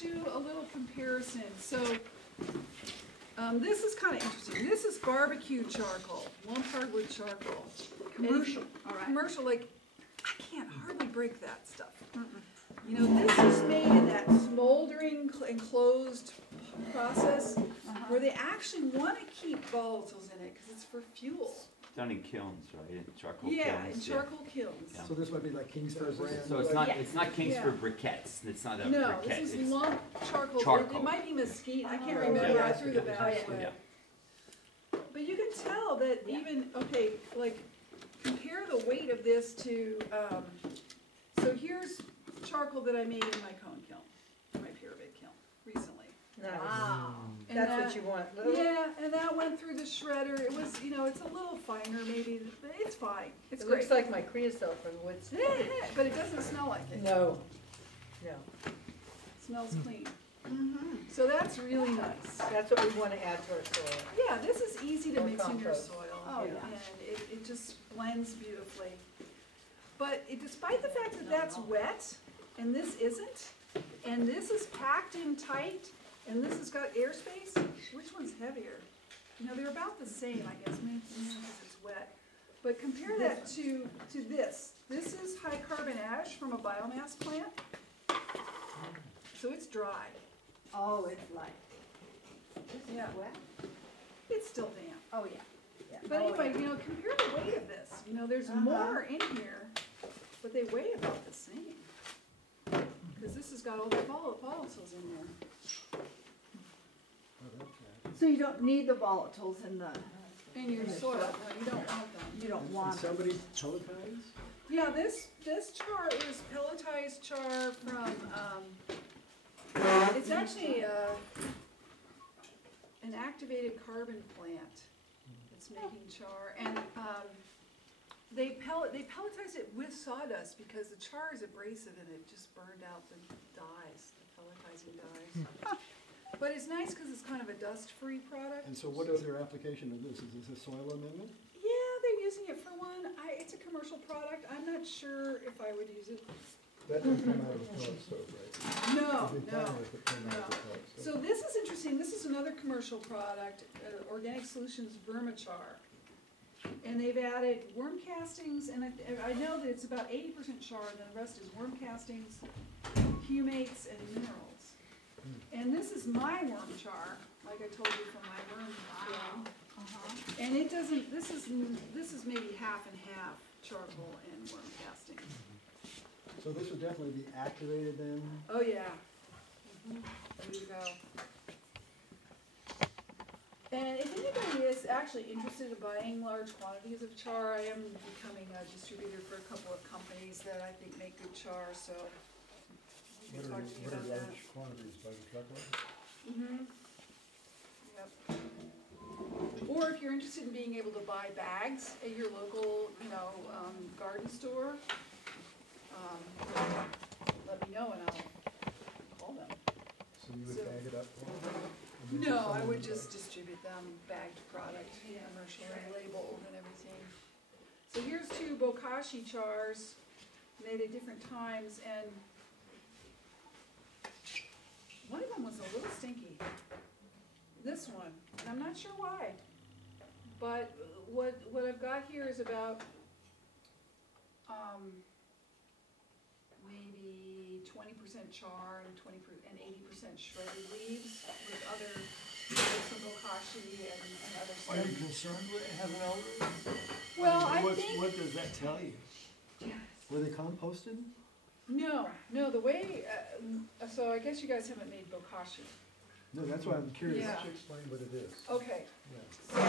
do a little comparison. So this is kind of interesting. This is barbecue charcoal, lump hardwood charcoal. Commercial, all right. Commercial, like, I can't hardly break that stuff. You know, this is made in that smoldering enclosed process where they actually want to keep volatiles in it because it's for fuel. Done in kilns, right? In charcoal Yeah, kilns. in charcoal kilns. Yeah. So this might be like Kingsford brand? So it's not Kingsford briquettes. It's not a No, briquette. this is It's lump charcoal. charcoal. It might be mesquite. I can't Oh, remember. yeah. I threw the bag away. Yeah. But you can tell that even, okay, like, compare the weight of this to, so here's charcoal that I made in my cone kiln, my pyramid kiln, recently. Wow. And That's that- what you want. Little? Yeah, and that went through the shredder. It was, you know, it's a little finer maybe, but it's fine. It's It great. looks like my creosote from Woods. But it doesn't smell like it. No, no. It smells clean. So that's really nice. That's what we want to add to our soil. Yeah, this is easy to Or mix in your compost. soil. Oh, and yeah. it just blends beautifully. But despite the fact that that's wet, and this isn't, and this is packed in tight, and this has got airspace, which one's heavier? You know, they're about the same, I guess, maybe because it's wet. But compare that to this. This is high carbon ash from a biomass plant. So it's dry. Oh, it's like, this is Yeah. wet? It's still damp. Oh, yeah. Yeah. But Oh, anyway, yeah. you know, compare the weight of this. You know, there's more in here, but they weigh about the same. Because this has got all the volatiles in there. So you don't need the volatiles in the, In your soil, no, you don't want them. you don't And want them. somebody pelletized? Yeah, this char is pelletized char from, it's actually an activated carbon plant that's making char. And they pelletize it with sawdust because the char is abrasive and it just burned out the dyes, the pelletizing dyes. But it's nice because it's kind of a dust-free product. And so what is their application of this? Is this a soil amendment? Yeah, they're using it for one. It's a commercial product. I'm not sure if I would use it. That doesn't come out of the pellet stove, right? No, It'd be no, fine if it came out of the no. pellet stove. So this is interesting. This is another commercial product, Organic Solutions Vermichar. And they've added worm castings, and I know that it's about 80% char, and the rest is worm castings, humates, and minerals. And this is my worm char, like I told you from my worm kiln. And it doesn't, this is maybe half and half charcoal and worm casting. So this would definitely be activated then? Oh, yeah. Ready to go. And if anybody is actually interested in buying large quantities of char, I am becoming a distributor for a couple of companies that I think make good char, so we can talk to you What are about that. large quantities by the truckload? Yep. Or if you're interested in being able to buy bags at your local, you know, garden store, let me know and I'll call them. So you would So- bag it up for them? No, I would just distribute them bagged product, commercially labeled and everything. So here's two bokashi chars made at different times, and one of them was a little stinky. This one, and I'm not sure why. But what I've got here is about maybe 20% char and 80% shredded leaves with other, some bokashi and other stuff. Are you concerned with it having odor? Well, I What think, does that tell you? Were they composted? no, the way, so I guess you guys haven't made bokashi. No, that's why I'm curious. Yeah. Why don't you explain what it is? Okay, Yeah. so,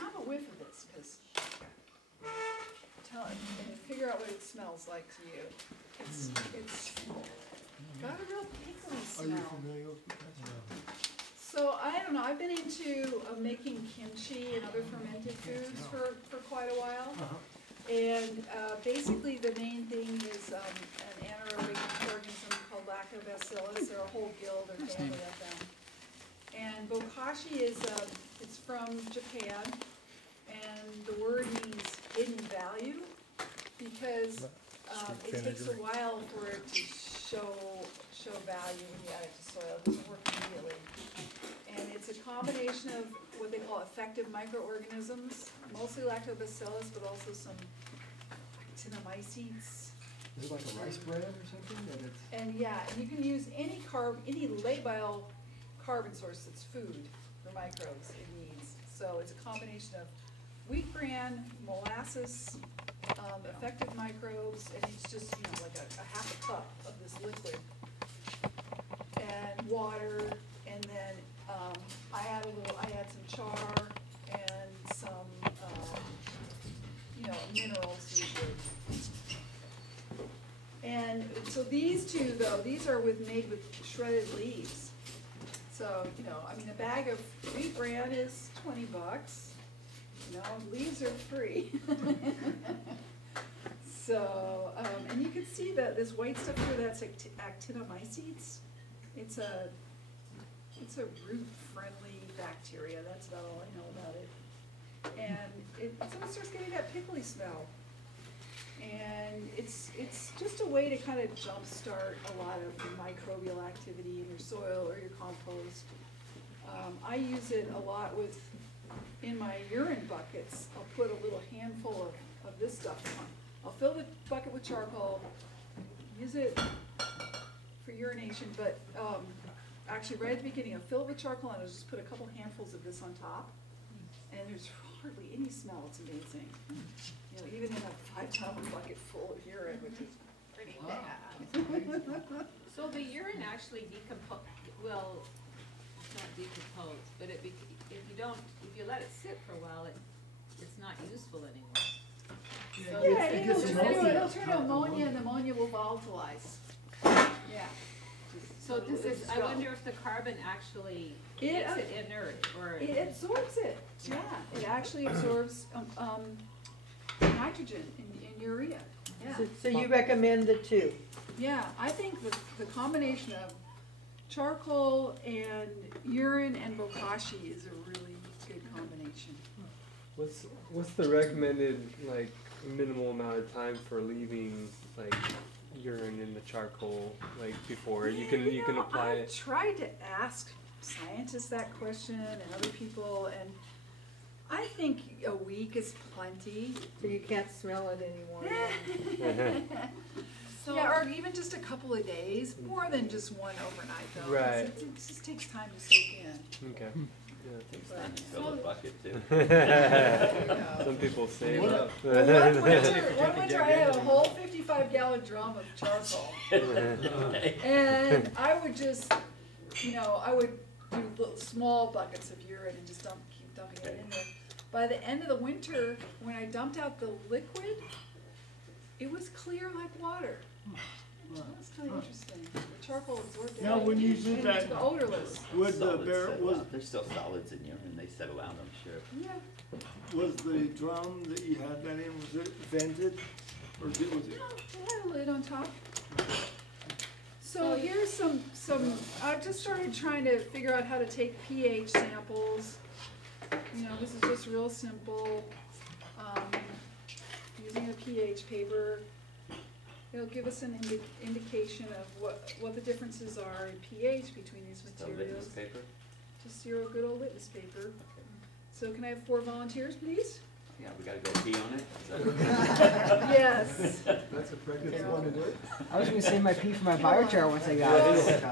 have a whiff of this, because, and figure out what it smells like to you. It's got a real pickly Are you smell. familiar with that? So, I don't know, I've been into making kimchi and other fermented foods for quite a while. And basically the main thing is an anaerobic organism called lactobacillus. They're a whole guild or family of them. And bokashi is, it's from Japan, and the word means hidden value, because it takes a while for it to show value when you add it to soil, it doesn't work immediately. And it's a combination of what they call effective microorganisms, mostly lactobacillus, but also some actinomycetes. Is it like a rice bran or something? And it's, And yeah, and you can use any labile carbon source that's food for microbes it needs. So it's a combination of wheat bran, molasses, effective microbes, and it's just, you know, like a half a cup of this liquid. And water, and then, I add some char and some, you know, minerals usually. And so these two though, these are made with shredded leaves. So, you know, I mean, a bag of wheat bran is $20. You know, leaves are free. So, and you can see that this white stuff here, that's actinomycetes. It's a root-friendly bacteria. That's about all I know about it. And it sort of starts getting that pickly smell. And it's just a way to kind of jumpstart a lot of the microbial activity in your soil or your compost. I use it a lot in my urine buckets. I'll put a little handful of this stuff on. I'll fill the bucket with charcoal, use it for urination, but actually right at the beginning, I'll fill it with charcoal and I'll just put a couple handfuls of this on top. And there's hardly any smell, it's amazing. You know, even in a 5-gallon bucket full of urine, which is pretty bad. So the urine actually well, it's not decompose, but if you let it sit for a while, it's not useful anymore. Yeah, it'll turn to ammonia and ammonia will volatilize. Yeah. So this is, I wonder if the carbon actually makes it inert or. It absorbs it, yeah. It actually absorbs nitrogen in urea, yeah. So you recommend the two? Yeah, I think the combination of charcoal and urine and bokashi is a really good combination. What's the recommended like minimal amount of time for leaving like urine in the charcoal like before you can apply I've it? tried to ask scientists that question and other people, and I think a week is plenty. So you can't smell it anymore? Yeah, or even just a couple of days, more than just one overnight though. 'Cause Right. It just takes time to soak in. Okay. Takes time to fill the bucket too. Yeah. Some people save What- up. One winter I had a whole 55-gallon drum of charcoal. And I would just, you know, I would do little small buckets of urine and just keep dumping it in there. By the end of the winter, when I dumped out the liquid, it was clear like water. That was kind of interesting. The charcoal absorbed it. Now, when you did And that, it's odorless. would the Solids bear, settle was, out. There's still solids in urine, they settle out, I'm sure. Yeah. was the drum that you had that in, was it vented? Or was it? It had a lid on top. So here's some, I've just started trying to figure out how to take pH samples. You know, this is just real simple. Using a pH paper. It'll give us an indication of what the differences are in pH between these Still materials. litmus paper? Just your good old litmus paper. So can I have 4 volunteers, please? Yeah, we gotta go pee on it? Is that what- Yes. that's a pregnant one to do it. I was gonna save my pee for my biochar once I got it.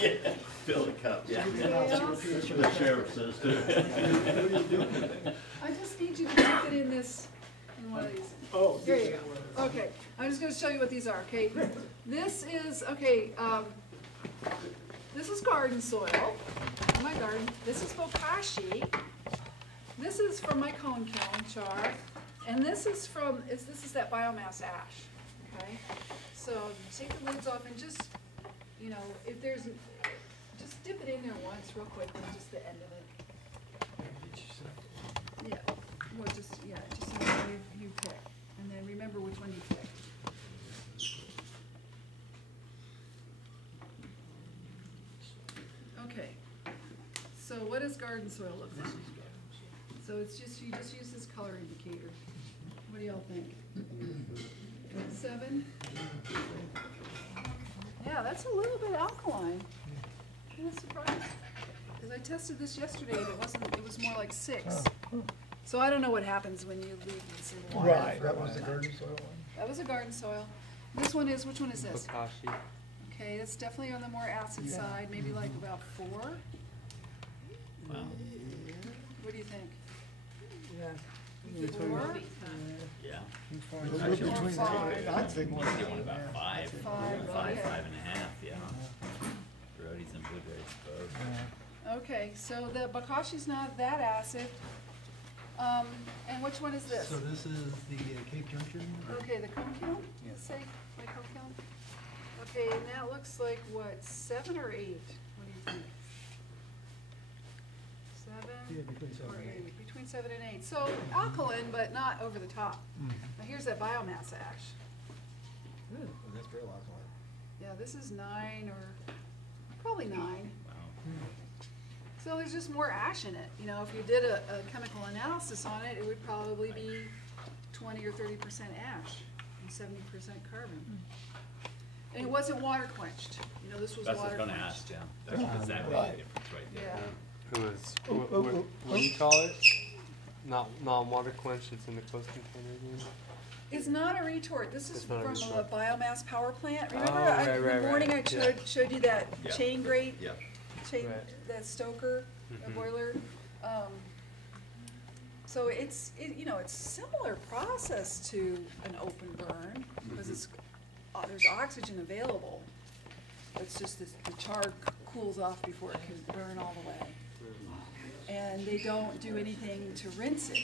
Yeah, fill the cup, yeah. Anybody else? That's what the sheriff says too. What are you doing? I just need you to dip it in this, in one of these. Oh. Here you go. Okay, I'm just gonna show you what these are, okay? This is, okay, this is garden soil, my garden. This is bokashi. This is from my Kon-Kiln char. And this is that biomass ash, okay? So you take the lids off and just, you know, if there's, just dip it in there once real quick on just the end of it. Yeah, well, just so you pick. And then remember which one you picked. Okay, so what does garden soil look like? So it's just, you just use this color indicator. What do y'all think? 7? Yeah, Yeah, that's a little bit alkaline. I'm not surprised. Because I tested this yesterday and it was more like 6. So I don't know what happens when you leave this in water. Right, for a that long was the time. garden soil one. That was a garden soil. This one is, which one is this? Bokashi. Okay, that's definitely on the more acid Yeah. side, maybe like about 4. Wow. What do you think? Yeah. 4? Yeah. It'll Actually, be between, five. I'd say more You than get one that, about yeah. 5, Five, 5, okay. 5.5, yeah. Roadies and blueberries both. Okay, so the Bakashi's not that acid. And which one is this? So this is the Cape Junction? Okay, the Kon-Tiki Kiln, let's say, my Kon-Tiki Kiln. Okay, and that looks like what, 7 or 8? What do you think? 7? Yeah, between 7 or and 8. 8? Between 7 and 8. So alkaline, but not over the top. Now here's that biomass ash. Oh, that's very alkaline. Yeah, this is 9 or probably 9. Wow. So there's just more ash in it. You know, if you did a chemical analysis on it, it would probably be 20 or 30% ash and 70% carbon. And it wasn't water quenched. You know, this was That's what I water was gonna quenched. ask, yeah. That's exactly the Right. difference right there. Yeah. Who is, Oh, what do you call it? Not non-water quenched, it's in the closed container again? It's not a retort. This is It's not a from a retort. biomass power plant. Remember, Oh, right, the right, morning I right. showed you that Yeah. chain grate, Yeah. Right. that stoker, the Mhm. boiler. So it's similar process to an open burn because it's there's oxygen available. It's just the char cools off before it can burn all the way, and they don't do anything to rinse it.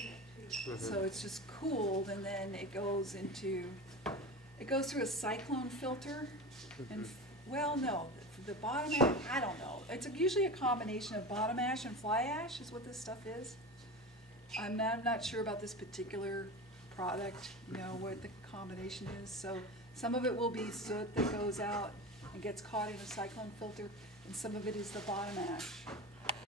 So it's just cooled, and then it goes through a cyclone filter, and well, no, the bottom ash, I don't know. It's usually a combination of bottom ash and fly ash is what this stuff is. I'm not sure about this particular product, you know, what the combination is. So some of it will be soot that goes out and gets caught in a cyclone filter, and some of it is the bottom ash.